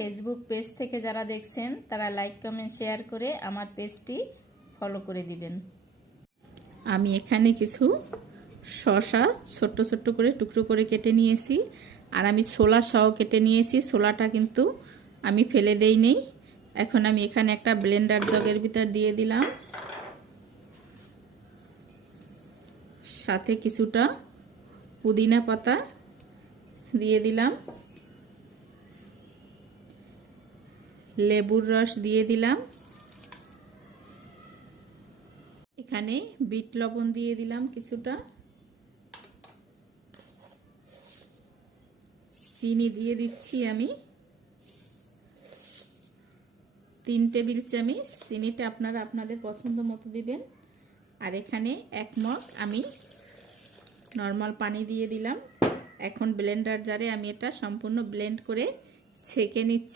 Facebook page থেকে যারা দেখছেন তারা লাইক কমেন্ট শেয়ার করে আমার পেজটি ফলো করে দিবেন। আমি এখানে কিছু শসা ছোট্ট ছোট্ট করে টুকরো করে কেটে নিয়েছি, আর আমি ছোলা সহ কেটে নিয়েছি। ছোলাটা কিন্তু আমি ফেলে দেই নেই। এখন আমি এখানে একটা ব্লেন্ডার জগের ভিতর দিয়ে দিলাম, সাথে কিছুটা পুদিনা পাতা দিয়ে দিলাম, লেবুর রস দিয়ে দিলাম, এখানে বিট লবণ দিয়ে দিলাম কিছুটা, চিনি দিয়ে দিচ্ছি আমি 3 টেবিল চামচ। চিনিটা আপনারা আপনাদের পছন্দ মতো দিবেন। আর এখানে 1 মগ আমি নর্মাল পানি দিয়ে দিলাম। এখন ব্লেন্ডার জারে আমি এটা সম্পূর্ণ ব্লেন্ড করে ছেঁকে নিচ্ছি।